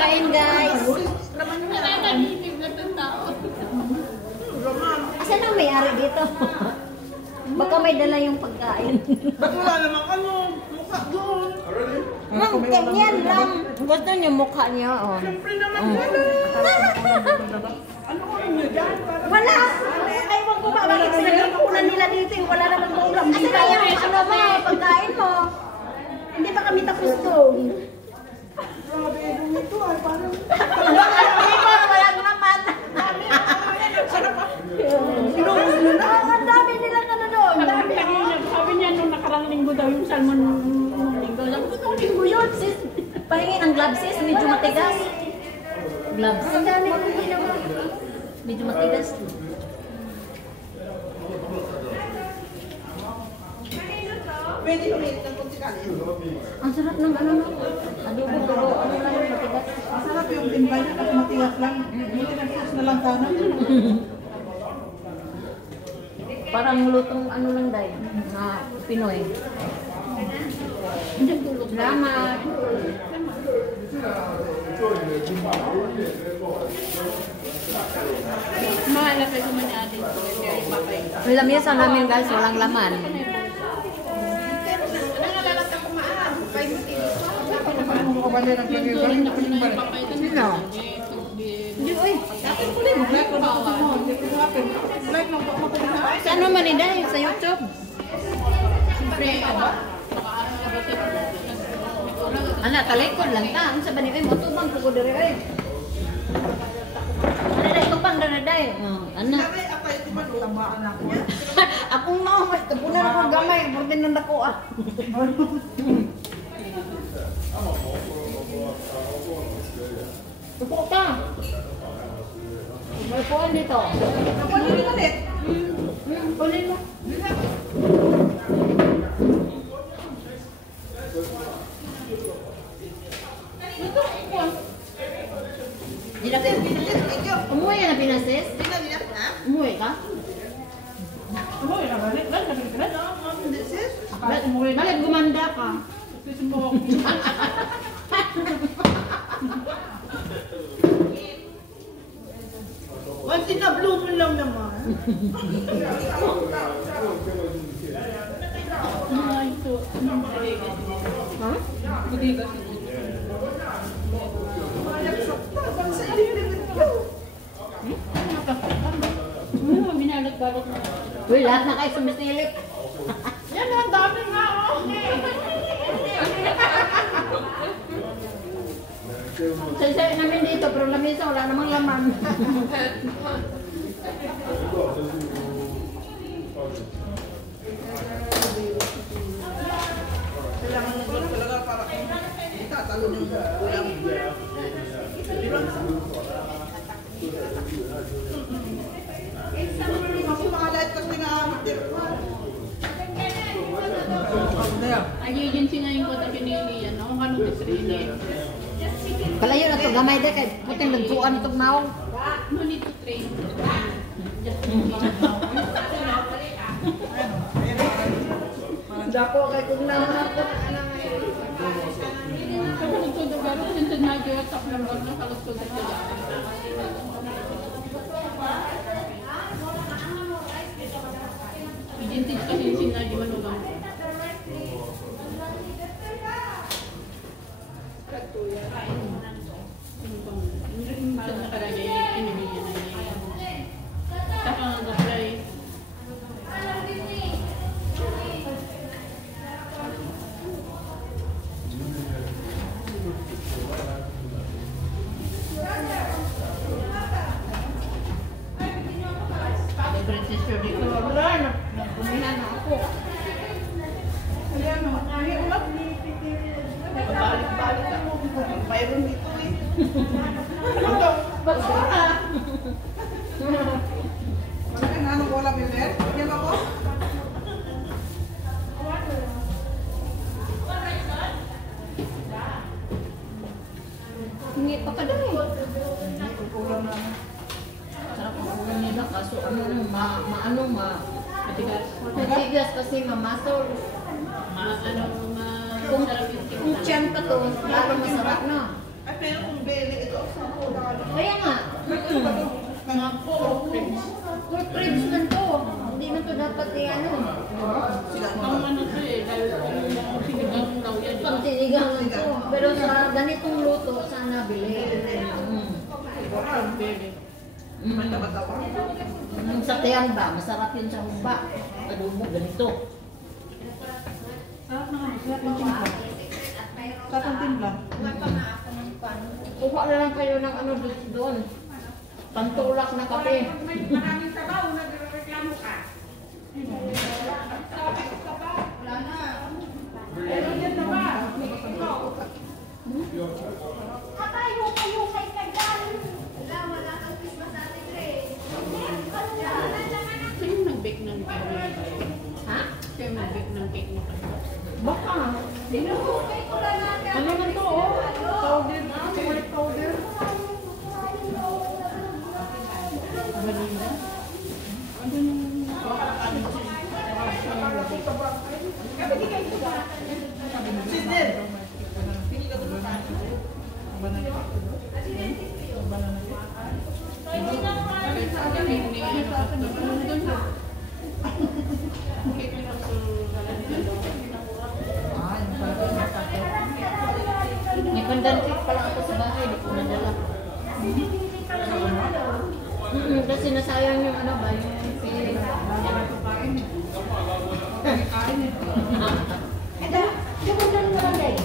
Kain guys. Asan ang may-ari dito? Baka may dala yung pagkain. Ba't wala namang mukha doon? Ma'am, ganyan lang. Gusto niyo mukha niya, oh. Siyempre naman wala. Ano ko niyo dyan? Wala! Ay, wag ko ba? Bakit sinagpunan nila dito? Wala naman mo ulam. Asan na yung pagkain mo? Hindi pa kami tapos doon. Grabe, ito ay parang... Walang naman. Sarap ah. Ang dami nilang ano doon. Sabi niya nung nakarang linggo daw yung salmon nung linggo. Sabi ko nung linggo yun, sis. Pahingin ang gloves sis, medyo matigas. Gloves. Ang dami kong ginawa. Medyo matigas. Pwede ulit ng kunti kanin. Ang sarap ng ano no? Adobo, pero ano lang yung matigas. Ang sarap yung timpla niya kasi matigas lang. Buti na sauce na lang sana. Parang lutong ano lang dahil na Pinoy. Salamat. Mahalapay ko man ni ate. Ang lamesa namin guys, walang laman. Ano ka ba nila ng Turing na ko na yung papay. Sino? Hindi, oy. Dapat ko rin. Black lang ako mo. Black lang ako mo. Sa ano man nila sa YouTube? Siyempre, ba? Anak, talikod lang ta. Ang sabi niyo, motubang ko diri ay. Ano dai tubang diri dai? Anak. Sabi, ako ito ba tamaan ako niya? Akong no, mas tapunan ako gamay, burden nang dako ah. Upo ka. May puwan dito. Ako rin ulit. Kunin mo. Umuwi ka na Pinasis? Umuwi ka? Umuwi na balik. Bakit gumanda ka? Once in a blue moon lang naman. Ha? Binalot-balot na. Uy, lahat na kayo sumisilip. Yan, ang dami nga. Saysay namin dito, pero lamisa wala namang laman. Kailangan mo talaga para itatalon yung ulam. Kasi mga light kasi nga-aamit din. Ang agency na yung kota pinili, ano? Kung anong disrili. Kalayo na to, gamay de kay puting nagkuan itong maong. No need to train. Dako kay kung naman ako. Kapalusod na garo, sinunod na dyan sa plambor na kalusod na dyan. Identity kasi yung sinadyo manugang. Minsan nakalagay, inibig niya na niya. Saka nag-apply. British Survey ko. Wala na. Pumihan na ako. Ayan o, may ulam. Balik-balik ako. Mayroon dito eh. Ano daw? Basura. Ano anong ulam yun eh? Bigyan ako? Hingi pa ka daw eh. Ulam na. Sarap ang ulam nila kaso ano Matigas. matigas kasi mamasol. Ano, Kung tiyan ka to, parang masarap na. Ay, pero kung bele, ito ang sampo na ano. Kaya nga. Mga pork ribs. Pork ribs man to. Hindi man to dapat ano. Ang ano to eh, dahil yung sinigang daw yan. Pagtinigang to. Pero sa ganitong luto, sana bili. Pork belly. Yung sa tiyan ba, masarap yun sa humba. Adobo, ganito. Sarap na nga, sarap ng timpla. Sarap ng timpla. Kuha na lang kayo ng ano doon. Pantulak na kape. Maraming sabaw, nagreklamo ka. Kayo kay Kagan. Wala kang Christmas natin, Ray. Sino nag-bake ng cake? Ha? Sino nag-bake ng cake mo? Baka. Ano naman to, oh? Powder, chocolate powder. Sister! May pandan cake pa lang ako sa bahay, di ko nadala. Kasi nasayang yung ano ba, yung feeling. Eda, dumungan mo lang guys.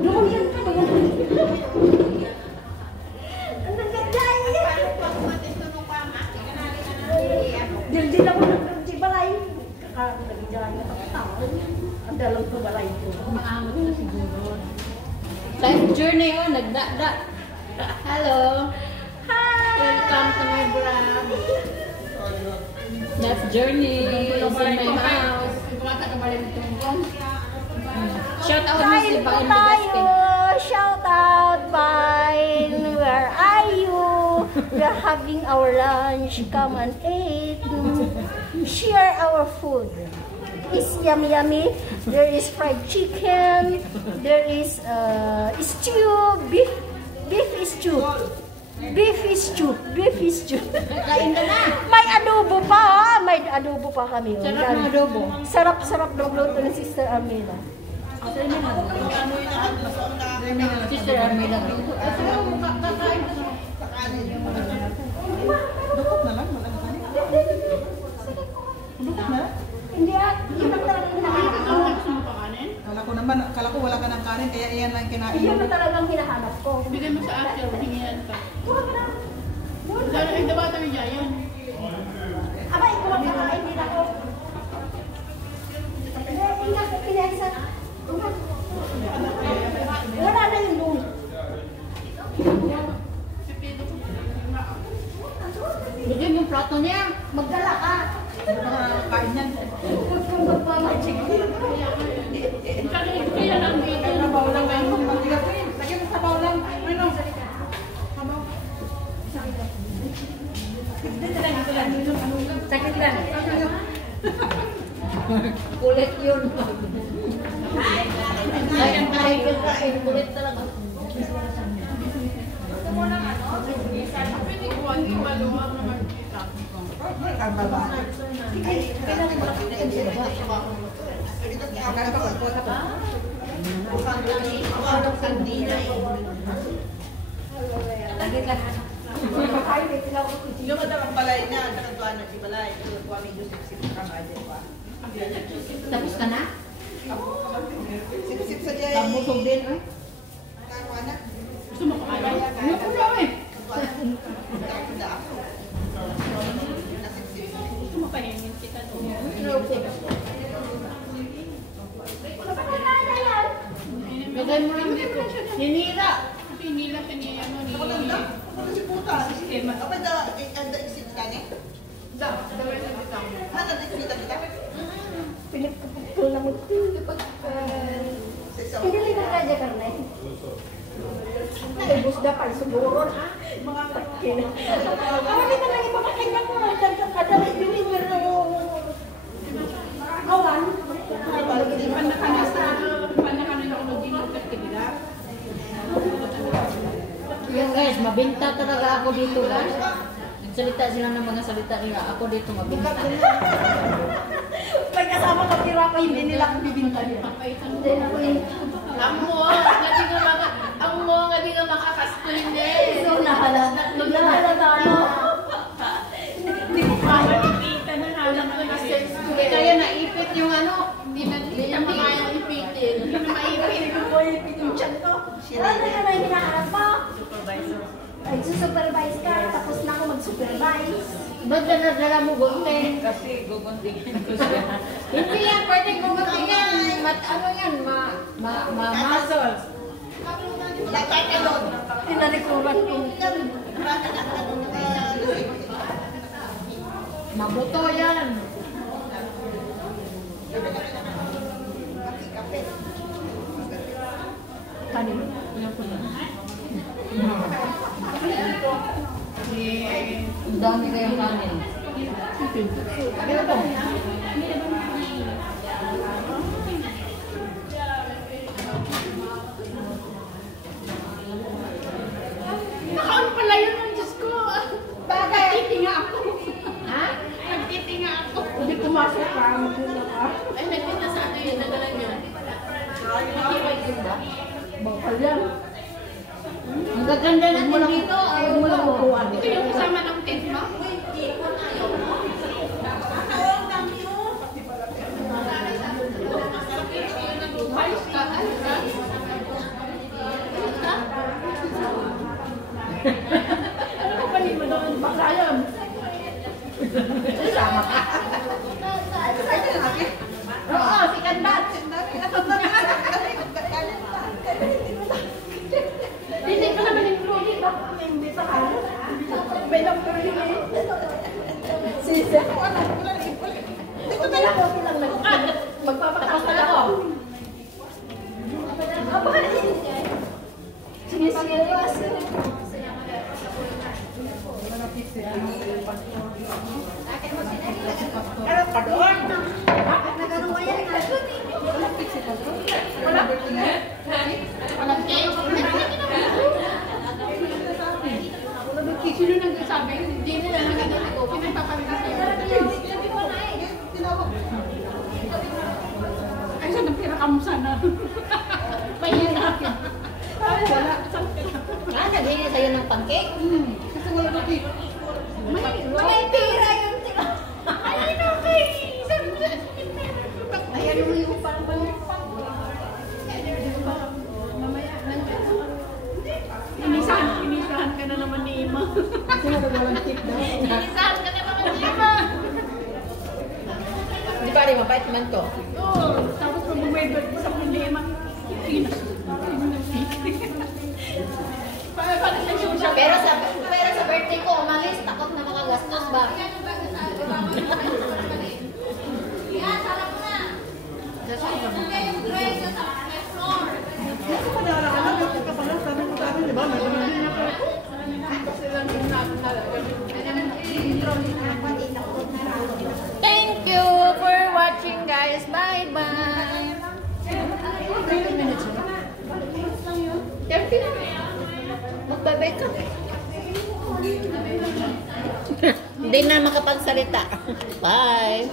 Dumungan ka, dumungan. Ang ganda niya. Dil-dil ako ng balay. Kakagagay na tao. Ang dalang ko balay ko. Maangot na siguro. Life journey, oh, nagda-da. Hello. Hi! Welcome to my vlog. That's journey is in my house. Shout out mo si Bain Legaspi. Shout out, Bain. Where are you? We are having our lunch. Come and eat. Share our food. It's yummy yummy. There is fried chicken. There is stew, beef stew. Beef stew. Kain ka na. May adobo pa, ha? May adobo pa kami. oh. Sarap Yan. ng adobo. Sarap-sarap ng luto ni Sister Amela. Sister Armela. Dukot na lang, wala na kanin. Dukot na? Hindi yun ang talagang hinahanap ko. Kala ko wala ka ng kanin, kaya iyan lang kinain. Yun ang talagang hinahanap ko. Bigay mo sa akin, hingihan ka. Tuwag na. Dahil ay dapat kami dyan. Aba, ikaw ang kakain din ako. Ingat, pinasa. Wala na yung loon. Bigyan mo yung plato niya. Magdala ka. Kain yan. Huwag kang magmamachik. Kaya lang dito. Sabaw lang kayo. Lagyan mo sabaw lang. Ano? Sabaw. Sakit lang. Kulit yun. Ay, ang kahit kain, kulit talaga. Pwede ko ang iwaluwang na magkita. Ang baba. Yung madamang balay niya, nakaduan na si balay. Yung kuha may Joseph kamasin pa. Tapos ka na? Sip-sip sa diya. Pambusog din, eh. Kakuha na. Gusto mo kakain? Ano ko lang eh. Gusto mo pahingin kita doon. Lagay mo rin dito. Hinira. Pinila siya ni ano ni... Ano si puta? Apa da anda exit ka niya? Hana exit kita. Pinipupukul na mo. Pinili ka kaya karna eh. Ibus dapat siguro. Mga pakina. Marami ka lang ipapakinggan mo. Kadali binibir awan. Panakanas na Guys, mabinta talaga ako dito guys. Nagsalita sila ng mga salita nila. Ako dito mabinta. Pag kasama ka tira ko, hindi nila ako bibinta nila. Ang nga makakastuloy na eh. So, nahalata ano. Hindi ko kaya. Nakikita na nalang ko na sex ko. Kaya naipit yung ano. Hindi na makaya ipitin. Hindi na maipit. Hindi ko ipit yung chan ko. Ano yun na hinahanap mo? Supervisor. Nagsusupervise ka, tapos na ako mag-supervise. Ba't ka nagdala mo gunting? Kasi guguntingin ko siya. Hindi yan, pwede guntingin. Ano yan, muscle. Tinalikuran ko. Mabuto yan. Kanin. Ang dami kayong kanin. Ano po? Nakaon pala yun ang Diyos ko. Bagay. Nagtitinga ako. Ha? Nagtitinga ako. Hindi pumasok ka, magulong ka. Ay, nagtinga sa ano yun. Nadala niya. Bawal yan. Ang gaganda natin dito. Ayaw mo lang upuan. Ito yung kasama ng tent mo? Ayos ka. Ayos ka. Ano ka panin mo doon? Baka yun. Sama ka. Oo, si Kandat. Hindi ka naman yung luli. Bakit may imbita ka? May number yun eh. Sisi. Ito na lang. Magpapatapos na ako. Aba, sinisiriwas. Ano ka doon? Nagano mo yan? Walang cake? Sino nagsasabi? Hindi nila nagagano ko. Pinagpapalitan sa'yo. Ay, saan ang pira ka mo sana? Mahirap. Ay, wala. Ah, naghingi sa'yo ng pancake? Kasi wala na cake. May pira yun. Ay, okay. Sabi mo na. Ayan mo yung parang Mamaya, inisahan ka na naman ni Ima. Inisahan ka na naman ni Ima. Di ba, mabait man to. Oo, tapos pag bumibig sa problema, inas. Para sa siya. Pero sa birthday ko, umalis, takot na makagastos ba? Thank you for watching guys. Bye-bye. 30 minutes na. 30 na. Magbabay ka. Hindi na makapagsalita. Bye.